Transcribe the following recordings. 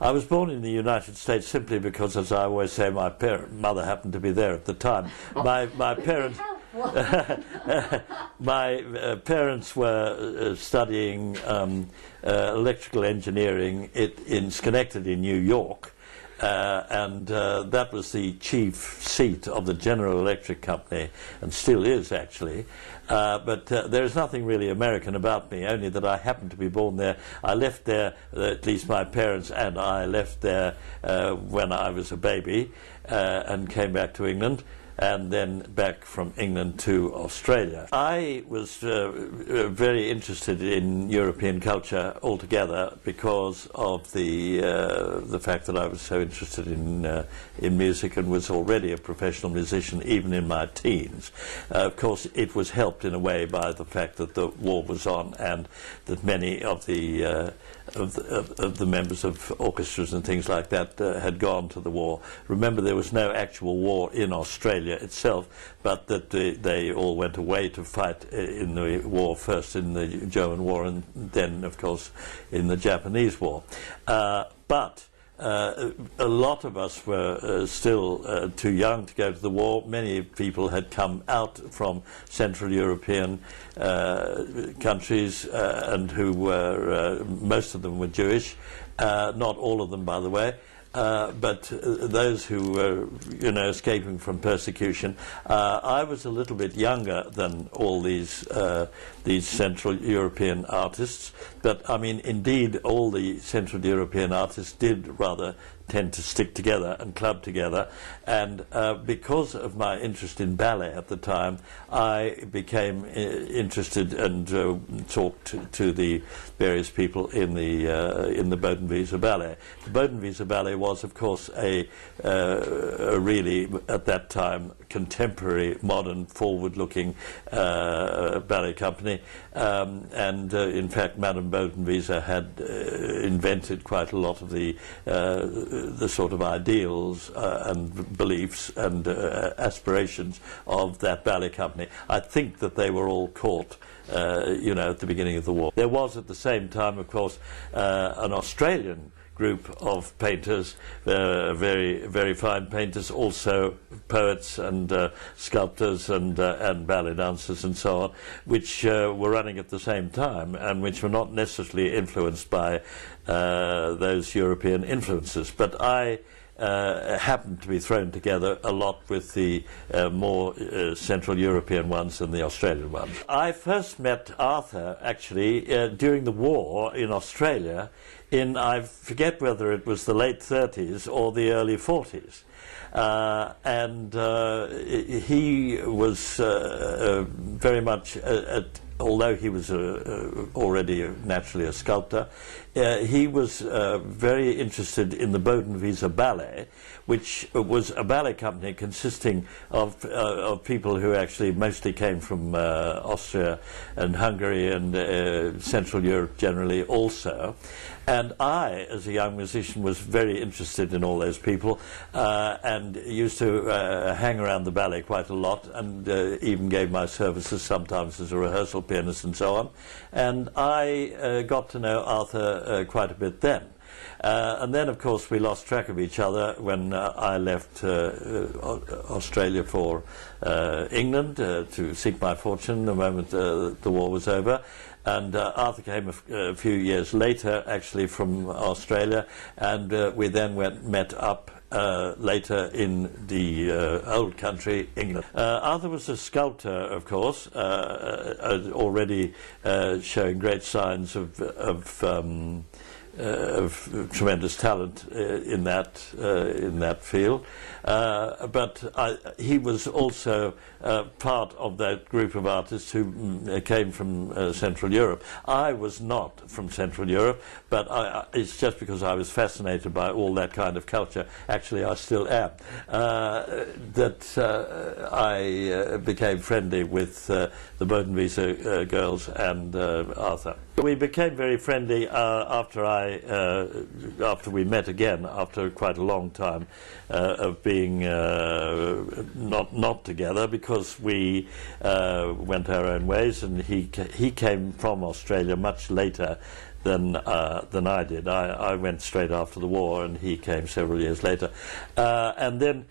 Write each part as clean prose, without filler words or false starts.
I was born in the United States simply because, as I always say, my mother happened to be there at the time. My parents... my parents were studying electrical engineering in Schenectady, New York, and that was the chief seat of the General Electric Company, and still is actually. But there's nothing really American about me, only that I happened to be born there. I left there, at least my parents and I left there when I was a baby, and came back to England, and then back from England to Australia. I was very interested in European culture altogether because of the fact that I was so interested in music and was already a professional musician even in my teens. Of course, it was helped in a way by the fact that the war was on and that many of the members of orchestras and things like that had gone to the war. Remember, there was no actual war in Australia itself, but that they all went away to fight in the war, first in the German war and then, of course, in the Japanese war. But a lot of us were still too young to go to the war. Many people had come out from Central European countries and who were, most of them were Jewish, not all of them, by the way. But those who were, escaping from persecution. I was a little bit younger than all these Central European artists, but I mean, indeed, all the Central European artists did rather tend to stick together and club together, and because of my interest in ballet at the time, I became interested and talked to the various people in the Bodenwieser Ballet. The Bodenwieser Ballet was, of course, a really, at that time, contemporary, modern, forward-looking ballet company, and in fact, Madame Bodenwieser had invented quite a lot of the sort of ideals and beliefs and aspirations of that ballet company. I think that they were all caught, at the beginning of the war. There was at the same time, of course, an Australian group of painters, very, very fine painters, also poets and sculptors and ballet dancers and so on, which were running at the same time and which were not necessarily influenced by those European influences. But I happened to be thrown together a lot with the more Central European ones than the Australian ones. I first met Arthur, actually, during the war in Australia in, I forget whether it was the late 30s or the early 40s. And he was very much, although he was already naturally a sculptor, he was very interested in the Bodenwieser Ballet, which was a ballet company consisting of people who actually mostly came from Austria and Hungary and Central Europe generally also. And I, as a young musician, was very interested in all those people and used to hang around the ballet quite a lot, and even gave my services sometimes as a rehearsal pianist and so on. And I got to know Arthur quite a bit then. And then, of course, we lost track of each other when I left Australia for England to seek my fortune the moment the war was over. And Arthur came a few years later, actually, from Australia, and we then met up later in the old country, England. Arthur was a sculptor, of course, already showing great signs of tremendous talent in that field. But he was also part of that group of artists who came from Central Europe. I was not from Central Europe, but it's just because I was fascinated by all that kind of culture, actually I still am, that I became friendly with the Bodenwieser girls and Arthur. We became very friendly after we met again, after quite a long time of being not together, because we went our own ways, and he came from Australia much later than I did. I went straight after the war, and he came several years later. And then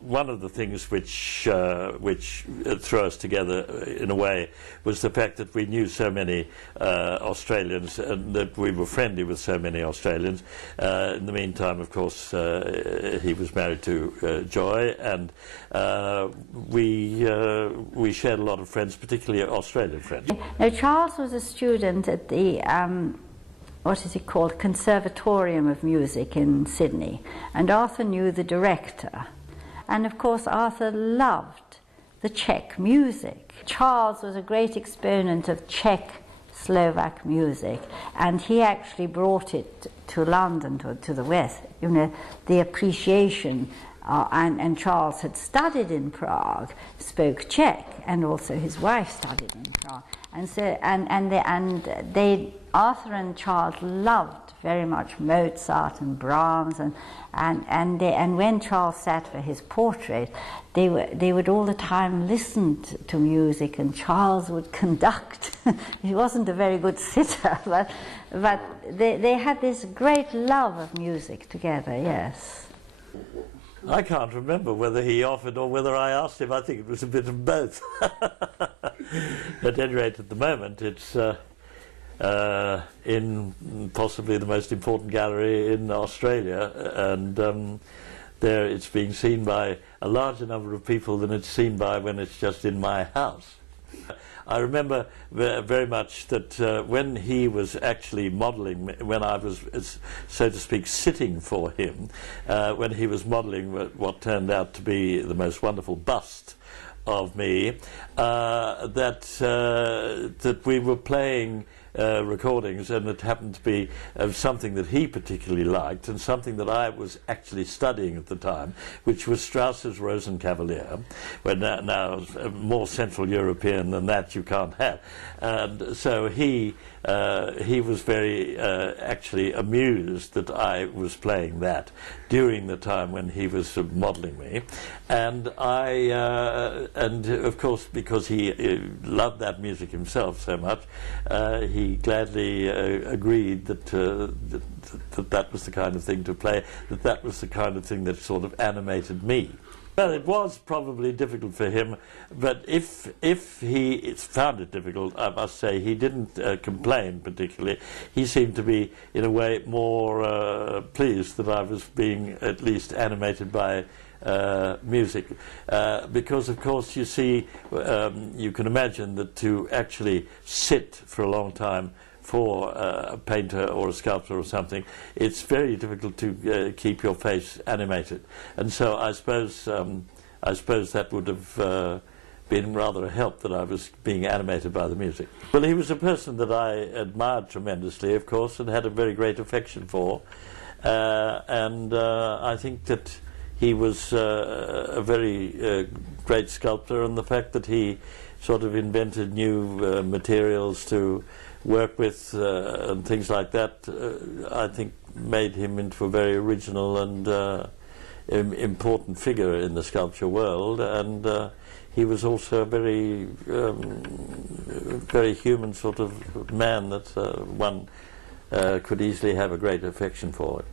one of the things which threw us together in a way was the fact that we knew so many Australians, and that we were friendly with so many Australians. In the meantime, of course, he was married to Joy, and we shared a lot of friends, particularly Australian friends. Now, Charles was a student at the what is it called, Conservatorium of Music in Sydney, and Arthur knew the director, and of course Arthur loved the Czech music. Charles was a great exponent of Czech Slovak music, and he actually brought it to London, to the West, you know, the appreciation. And Charles had studied in Prague, spoke Czech, and also his wife studied in Prague. And so, Arthur and Charles loved very much Mozart and Brahms, and when Charles sat for his portrait, they would all the time listen to music, and Charles would conduct. He wasn't a very good sitter, but they had this great love of music together. Yes. I can't remember whether he offered or whether I asked him. I think it was a bit of both. At any rate, at the moment, it's in possibly the most important gallery in Australia, and there it's being seen by a larger number of people than it's seen by when it's just in my house. I remember very much that when he was actually modelling, when I was, so to speak, sitting for him, when he was modelling what turned out to be the most wonderful bust of me, that we were playing recordings, and it happened to be something that he particularly liked, and something that I was actually studying at the time, which was Strauss's Rosenkavalier, where now more Central European than that you can't have. And so he was very actually amused that I was playing that during the time when he was modelling me, and and of course, because he loved that music himself so much, he gladly agreed that that was the kind of thing to play, that was the kind of thing that sort of animated me. Well, it was probably difficult for him, but if he found it difficult, I must say, he didn't complain particularly. He seemed to be, in a way, more pleased that I was being at least animated by music, because of course, you see, you can imagine that to actually sit for a long time for a painter or a sculptor or something, it's very difficult to keep your face animated, and so I suppose that would have been rather a help that I was being animated by the music. Well, he was a person that I admired tremendously, of course, and had a very great affection for, and I think that he was a very great sculptor, and the fact that he sort of invented new materials to work with and things like that, I think made him into a very original and important figure in the sculpture world, and he was also a very very human sort of man that one could easily have a great affection for.